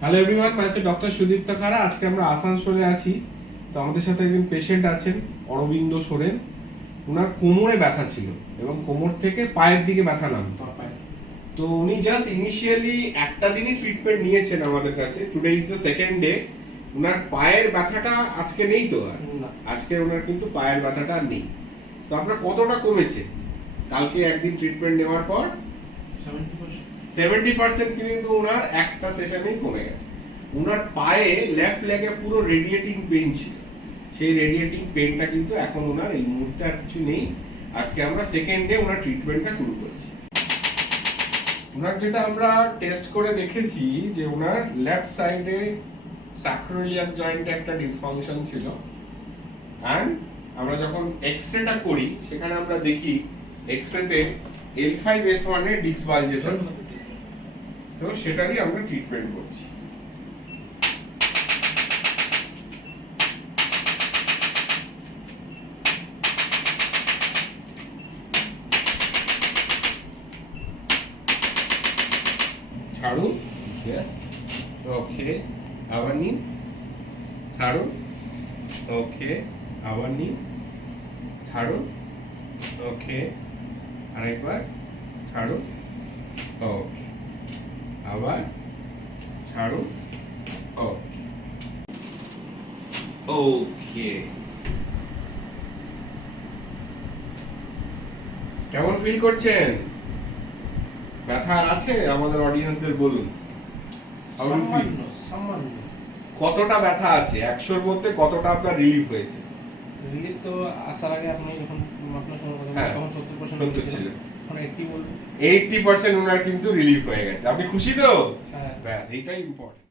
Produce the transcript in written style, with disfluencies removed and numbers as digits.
Hello everyone, মাই doctor Sudipta খাড়া। আজকে আমরা আসানসোলে আছি। তো আমাদের সাথে একজন পেশেন্ট আছেন, অরবিন্দ সোরেন। ওনার কোমরে ব্যথা ছিল এবং কোমর থেকে পায়ের দিকে ব্যথা নামতো। তো উনি জাস্ট ইনিশিয়ালি একটা দিনই ট্রিটমেন্ট নিয়েছেন আমাদের কাছে। Today is the second day. ওনার পায়ের ব্যথাটা আজকে নেই তো আর? আজকে ওনার কিন্তু পায়ের ব্যথাটা আর নেই। তো আপনার কতটা কমেছে কালকে একদিন ট্রিটমেন্ট নেওয়ার পর? 70% কিন্তু ওনার একটা সেশনেই কমে গেছে। ওনার পায়ে লেফট লেগে পুরো রেডিয়েটিং পেইন ছিল, সেই রেডিয়েটিং পেইনটা কিন্তু এখন ওনার এই মুহূর্তে আর কিছু নেই। আজকে আমরা সেকেন্ড ডে ওনার ট্রিটমেন্টটা শুরু করছি। ওনার যেটা আমরা টেস্ট করে দেখেছি যে ওনার লেফট সাইডে স্যাক্রোইলিয়াক জয়েন্টে একটা ডিসফাংশন ছিল, অ্যান্ড আমরা যখন এক্সরেটা করি সেখানে আমরা দেখি এক্সরেতে L5S1 এর ডিস্ক বালজেশন। তো সেটারই আমরা ট্রিটমেন্ট করছি। ছাড়ুন, यस, ওকে, আবার নিন, ছাড়ুন, ওকে, আবার নিন, ছাড়ুন, ওকে, আরেকবার ছাড়ুন, ওকে, আবার ছাড়ুন, ওকে, ওকে। কেমন ফিল করছেন? ব্যথা আছে? আমাদের অডিয়েন্সদের বলুন। How do you feel? কতটা ব্যথা আছে? 100 এর মধ্যে কতটা আপনার রিলিফ হয়েছে? রিলিফ তো আসার আগে আপনি যখন আপনার সঙ্গে কথা হ্যাঁ, তখন 70% 70 ছিল। এখন 80 বলুন। 80% ওনার কিন্তু রিলিফ হয়ে গেছে। আপনি খুশি তো? হ্যাঁ। ব্যাস, এটাই ইম্পর্টেন্ট।